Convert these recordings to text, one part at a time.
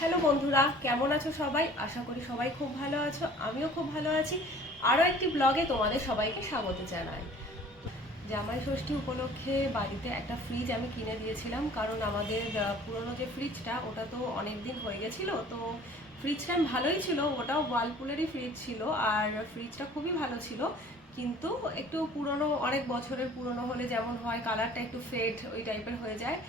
Hello বন্ধুরা, কেমন আছো সবাই? আশা করি সবাই খুব ভালো আছো। আমিও খুব ভালো আছি। আরও একটি ব্লগে তোমাদের সবাইকে স্বাগত জানাই। জামাই ষষ্ঠী উপলক্ষে বাড়িতে একটা ফ্রিজ আমি কিনে দিয়েছিলাম, কারণ আমাদের পুরনো যে ফ্রিজটা ওটা তো অনেক দিন হয়ে গেছিলো। তো ফ্রিজটা ভালোই ছিল, ওটাও ওয়ালপুলেরই ফ্রিজ ছিল, আর ফ্রিজটা খুবই ভালো ছিল। কিন্তু একটু পুরনো, অনেক বছরের পুরনো হলে যেমন হয় কালারটা একটু ফেড ওই টাইপের হয়ে যায়।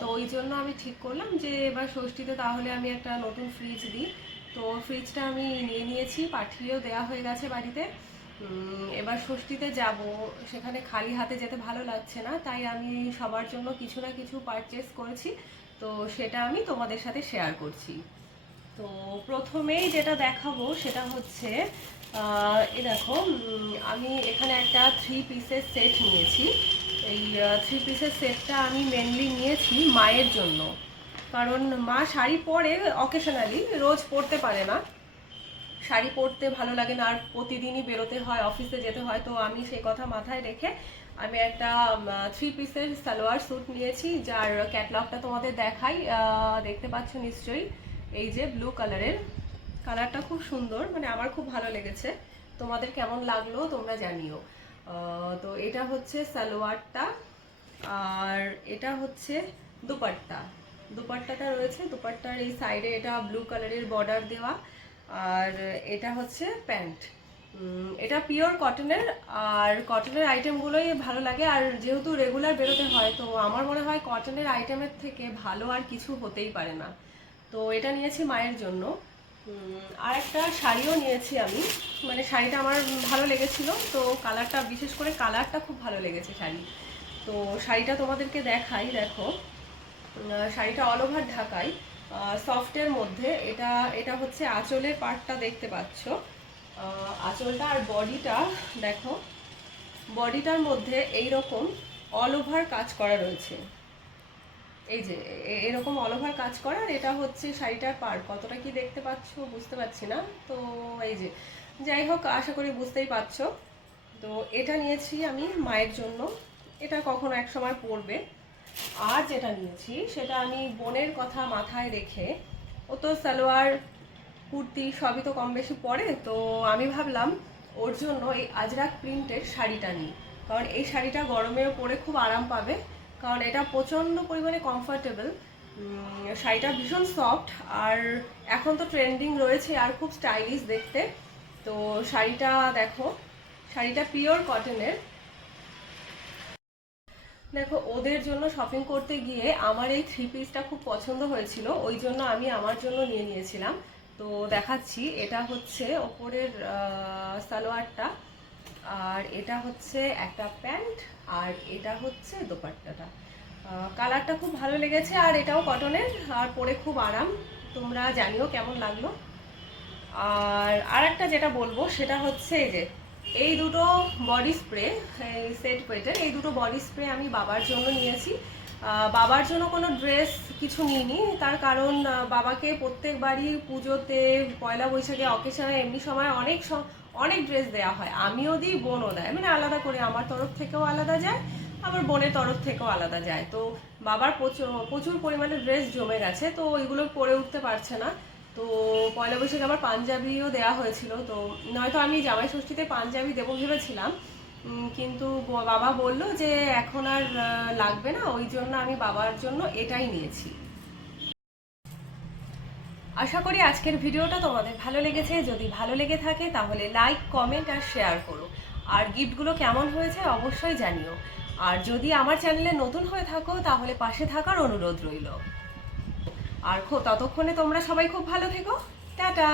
তো ওই জন্য আমি ঠিক করলাম যে এবার ষষ্ঠীতে তাহলে আমি একটা নতুন ফ্রিজ দিই। তো ফ্রিজটা আমি নিয়ে নিয়েছি, পাঠিয়েও দেওয়া হয়ে গেছে বাড়িতে। এবার ষষ্ঠীতে যাব, সেখানে খালি হাতে যেতে ভালো লাগছে না, তাই আমি সবার জন্য কিছু না কিছু পারচেস করেছি। তো সেটা আমি তোমাদের সাথে শেয়ার করছি। তো প্রথমেই যেটা দেখাবো সেটা হচ্ছে এ দেখো, আমি এখানে একটা 3 পিসের সেট নিয়েছি। এই 3 পিসের সেটটা আমি মেনলি নিয়েছি মায়ের জন্য, কারণ মা শাড়ি পরে অকেশনালি, রোজ পরতে পারে না, শাড়ি পরতে ভালো লাগে না, আর প্রতিদিনই বেরোতে হয়, অফিসে যেতে হয়। তো আমি সেই কথা মাথায় রেখে আমি একটা 3 পিসের সালোয়ার স্যুট নিয়েছি, যার ক্যাটলগটা তোমাদের দেখাই, দেখতে পাচ্ছ নিশ্চয়ই। এই যে ব্লু কালারের, কালারটা খুব সুন্দর, মানে আমার খুব ভালো লেগেছে। তোমাদের কেমন লাগলো তোমরা জানিও। তো এটা হচ্ছে সালোয়ারটা, আর এটা হচ্ছে দুপাট্টা। দুপাট্টাটা রয়েছে, দুপাট্টার এই সাইডে এটা ব্লু কালারের বর্ডার দেওয়া, আর এটা হচ্ছে প্যান্ট। এটা পিওর কটনের, আর কটনের আইটেমগুলোই ভালো লাগে। আর যেহেতু রেগুলার বেরোতে হয়, তো আমার মনে হয় কটনের আইটেমের থেকে ভালো আর কিছু হতেই পারে না। তো এটা নিয়েছি মায়ের জন্য। আর একটা শাড়িও নিয়েছি আমি, মানে শাড়িটা আমার ভালো লেগেছিল, তো কালারটা, বিশেষ করে কালারটা খুব ভালো লেগেছে শাড়ি। তো শাড়িটা তোমাদেরকে দেখাই, দেখো। শাড়িটা অল ওভার ঢাকাই, সফটের মধ্যে। এটা এটা হচ্ছে আঁচলের পার্টটা, দেখতে পাচ্ছ আঁচলটা। আর বডিটা দেখো, বডিটার মধ্যে এই রকম অল ওভার কাজ করা রয়েছে। এই যে এরকম অল ওভার কাজ করা, আর এটা হচ্ছে শাড়িটার পাড়। কতটা কি দেখতে পাচ্ছ বুঝতে পারছি না, তো এই যে, যাই হোক, আশা করি বুঝতেই পারছো। তো এটা নিয়েছি আমি মায়ের জন্য, এটা কখনো এক সময় পরবে। আর যেটা নিয়েছি সেটা আমি বোনের কথা মাথায় রেখে, ও তো সালোয়ার কুর্তি সবই তো কম বেশি পরে, তো আমি ভাবলাম ওর জন্য এই আজরাক প্রিন্টের শাড়িটা নিই। কারণ এই শাড়িটা গরমেও পরে খুব আরাম পাবে, কারণ এটা প্রচণ্ড পরিমাণে কমফোর্টেবল। শাড়িটা ভীষণ সফট, আর এখন তো ট্রেন্ডিং রয়েছে, আর খুব স্টাইলিশ দেখতে। তো শাড়িটা দেখো, শাড়িটা পিওর কটনের। দেখো, ওদের জন্য শপিং করতে গিয়ে আমার এই 3 পিসটা খুব পছন্দ হয়েছিল, ওই জন্য আমি আমার জন্য নিয়ে নিয়েছিলাম। তো দেখাচ্ছি, এটা হচ্ছে ওপরের সালোয়ারটা, আর এটা হচ্ছে একটা প্যান্ট, আর এটা হচ্ছে দোপাট্টাটা। কালারটা খুব ভালো লেগেছে, আর এটাও কটনের, আর পরে খুব আরাম। তোমরা জানিও কেমন লাগলো। আর আরেকটা যেটা বলবো সেটা হচ্ছে এই যে, এই দুটো বডি স্প্রে, সেট ওয়েটের এই দুটো বডি স্প্রে আমি বাবার জন্য নিয়েছি। বাবার জন্য কোনো ড্রেস কিছু নিইনি, তার কারণ বাবাকে প্রত্যেকবারই পুজোতে, পয়লা বৈশাখে, অকেশনে, এমনি সময় অনেক অনেক ড্রেস দেওয়া হয়। আমিও দিই, বোনও দেয়, মানে আলাদা করে আমার তরফ থেকেও আলাদা যায়, আমার বোনের তরফ থেকেও আলাদা যায়। তো বাবার প্রচুর প্রচুর পরিমাণে ড্রেস জমে গেছে, তো ওইগুলো পরে উঠতে পারছে না। তো পয়লা বৈশাখে আমার পাঞ্জাবিও দেওয়া হয়েছিল, তো নয়তো আমি জামাই ষষ্ঠীতে পাঞ্জাবি দেবো ভেবেছিলাম, কিন্তু বাবা বলল যে এখন আর লাগবে না, ওই জন্য আমি বাবার জন্য এটাই নিয়েছি। আশা করি আজকের ভিডিওটা তোমাদের ভালো লেগেছে। যদি ভালো লেগে থাকে তাহলে লাইক, কমেন্ট আর শেয়ার করো। আর গিফটগুলো কেমন হয়েছে অবশ্যই জানিও। আর যদি আমার চ্যানেলে নতুন হয়ে থাকো তাহলে পাশে থাকার অনুরোধ রইল। আর ততক্ষণে তোমরা সবাই খুব ভালো থেকো। টাটা।